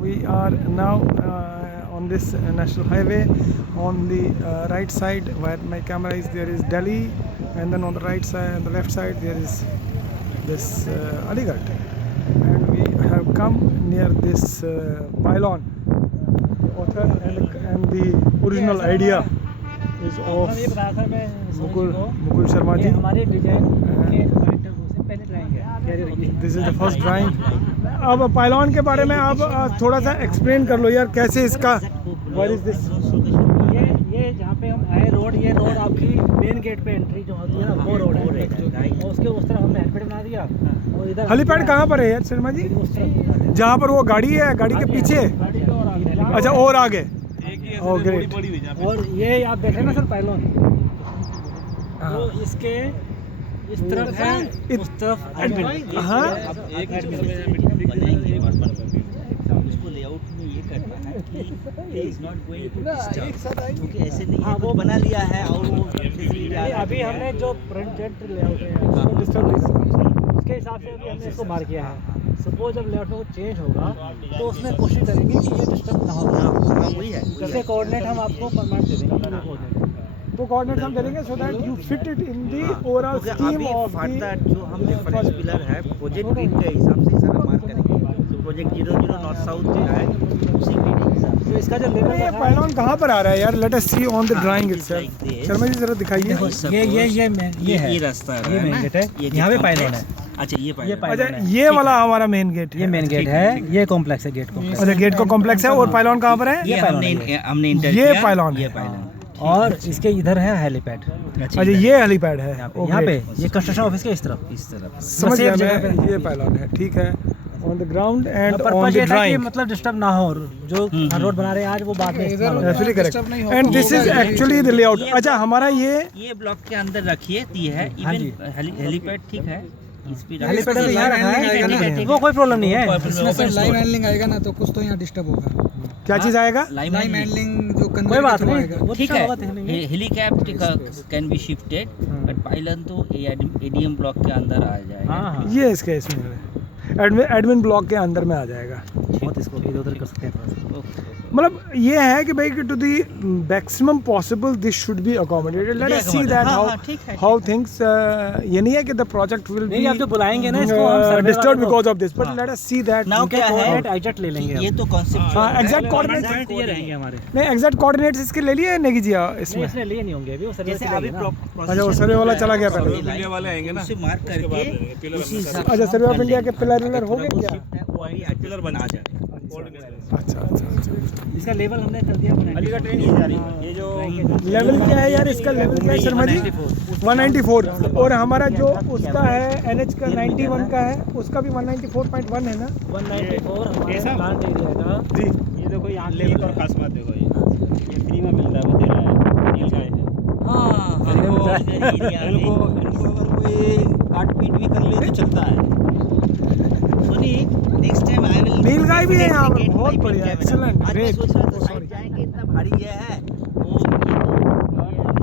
we are now on this national highway. On the right side where my camera is, there is Delhi, and then on the right side, on the left side, there is this Aligarh. And we have come near this pylon. The author and the original idea is of Mukul Sharma ji. This is the first drawing. अब pylon के बारे में आप थोड़ा सा explain कर लो यार, कैसे इसका व्हाट इज दिस। ये जहाँ पे हम आए रोड, ये रोड आपकी मेन गेट पे एंट्री जो होती है ना, वो रोड है। और उसके उस तरफ हमने हेलीपैड बना दिया। और इधर हेलीपैड कहाँ पर है यार शर्मा जी? जहाँ पर वो गाड़ी है, गाड़ी के पीछे। अच्छा, और आगे। Oh great. और ये आप देख रहे हैं ना सर पाइलॉन, तो इसके इस तरफ है, उस तरफ हाँ उसको लेआउट में ये करना है कि is not going to disturb, क्योंकि ऐसे नहीं है, वो बना लिया है। और वो अभी हमने जो प्रिंटेड लेआउट है उसको डिस्टर्ब उसके हिसाब से अभी हमने इसको मार किया है। सपोज जब लेआउट में चेंज होगा तो उसमें कोशिश करेंगे कि ये डिस्टर्ब ना हो। वही है, जैसे कोऑर्डिनेट हम आपको परमानेंट दे देंगे, तो कोऑर्डिनेट हम करेंगे so that you fit it in the overall scheme of further जो हम रेफरेंस पिलर है प्रोजेक्ट ग्रिड के हिसाब से सारा मार्क करेंगे। तो प्रोजेक्ट 00 नॉर्थ साउथ जो है उसी ग्रिड के हिसाब से। तो इसका जो लेवल ये पाइलॉन कहाँ पर आ रहा है यार? Let us see on the drawing itself. Sharma ji जरा दिखाइए। ये रास्ता है, ये मेन गेट है, यहाँ पे पाइलॉन है। अच्छा ये अच्छा, ये वाला हमारा मेन गेट है। ये मेन गेट है, ये कॉम्प्लेक्स है, गेट कॉम्प्लेक्स। अच्छा, गेट का कॉम्प्लेक्स है। और पाइलॉन कहाँ पर है? ये हमने इंटर ये किया, पाइलॉन ये है। पाइलॉन। और इसके इधर है हेलीपैड। अच्छा, ये हेलीपैड है यहाँ पे, ये कंस्ट्रक्शन ऑफिस के इस तरफ समझ गया मैं। ये पाइलॉन है, ठीक है। On the ground and on the drawing, मतलब डिस्टर्ब ना हो, जो रोड बना रहे हैं आज वो बाद में actually correct. And this is actually the layout. अच्छा, हमारा ये ब्लॉक के अंदर रखिए दी है। इवन हेलीपैड ठीक है, हेलीपैड तो यहाँ रखा है, वो कोई प्रॉब्लम नहीं है। लाइन हैंडलिंग आएगा ना तो कुछ तो यहाँ डिस्टर्ब होगा। क्या चीज आएगा? लाइन हैंडलिंग जो कोई बात नहीं, वो ठीक है। है। Helicopter can be shifted, but pylon तो एडीएम ब्लॉक के अंदर आ जाएगा। हाँ, ये इसके इसमें एडमिन ब्लॉक के अंदर में आ जाएगा। बहुत इसको इधर उधर कर सकते हैं। मतलब ये है कि भाई to the maximum possible this should be accommodated. Let us see that how things. ये नहीं है कि द प्रोजेक्ट विल बी, आप जो बुलाएंगे ना इसको हम disturb because of this, but let us see that now क्या है, आइजेट ले लेंगे। ये तो कॉन्सेप्ट एग्जैक्ट कोऑर्डिनेट्स ये रहेंगे हमारे। नहीं, एग्जैक्ट कोऑर्डिनेट्स इसके ले लिए नेगी जी इसमें? इसने लिए नहीं होंगे अभी, वो सर्वे जैसे अभी अच्छा, वो सर्वे वाला चला गया पहले। इंडिया वाले आएंगे ना, उसे मार्क करके उसी हिसाब अच्छा, सर्वे ऑफ इंडिया के पिलर हो गए क्या? वो पिलर बना जाए। अच्छा अच्छा अच्छा। इसका लेवल हमने कर दिया। अलीगढ़ ट्रेन ये जा रही है, ये जो लेवल क्या है यार इसका? लेवल क्या है शर्मा जी? 194। और हमारा जो उसका है NH का 91 का है, उसका भी 194.1 है ना? 194 हमारे प्लांट एरिया का जी। ये देखो यहाँ लेवल और खास बात देखो, ये फ्री में मिलता है, वो दे रहा है, नील गाय है। हाँ, इनको अगर कोई काट पीट भी कर ले तो चलता है। सुनिए, नेक्स्ट टाइम आई विल। नील गाय भी है यहाँ पर, बहुत बढ़िया, एक्सीलेंट, ग्रेट। सोच रहा था साइड जाएंगे, इतना भारी ये है,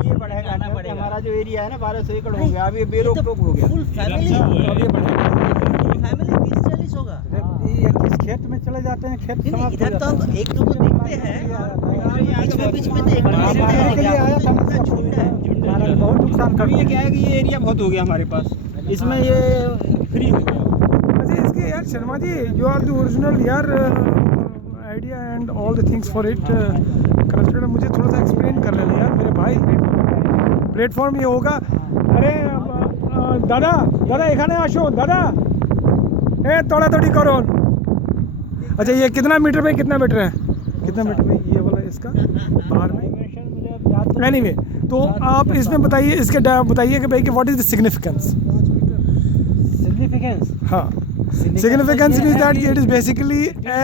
ये बढ़ेगा ना बढ़ेगा। हमारा जो एरिया है ना 1200 एकड़ हो गया, अभी बेरोक टोक हो गया। फुल फैमिली, अब ये बढ़ेगा। फैमिली 30-40 होगा। ये किस खेत में चले जाते हैं, खेत नहीं, समाप्त हो इधर जाता तो है। एक दो तो दिखते हैं, बीच में तो एक मारने के लिए आया था, छोटा छोटा है। हमारा बहुत नुकसान कर। ये क्या है कि ये एरिया बहुत हो गया हमारे पास, इसमें ये फ्री हो गया। अच्छा, इसके यार Sharma ji, you are the original यार idea and all the things for it corrupted. मुझे थोड़ा सा एक्सप्लेन कर लेना यार मेरे भाई। प्लेटफॉर्म ये होगा। अरे दादा दादा এখানে আসো दादा, ए थोड़ा थोड़ी करो। अच्छा, ये कितना मीटर पे कितना मीटर है? कितना मीटर पे ये वाला इसका बाहर में? एनीवे, तो आप इसमें बताइए, इसके बताइए कि भाई कि what is the significance? Significance, हाँ, significance is that it is basically a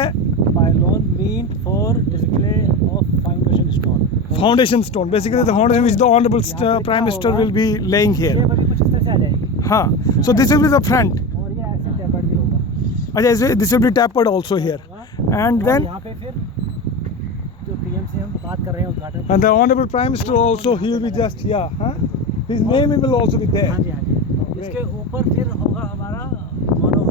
pylon meant for display of foundation stone. foundation stone, basically the foundation which the honorable prime minister will be laying ये here. वाली कुछ इस तरह से आ जाएगी। हाँ, so this will be the front. और ये ऐसे tapered भी होगा। अच्छा, this will be tapered also here, and और then यहाँ पे फिर जो PM से हम बात कर रहे हैं उद्घाटन। and the honorable prime minister also, he will be just his name will also be there. हाँ जी, हाँ जी। इसके ऊपर फिर होगा हमारा मोनो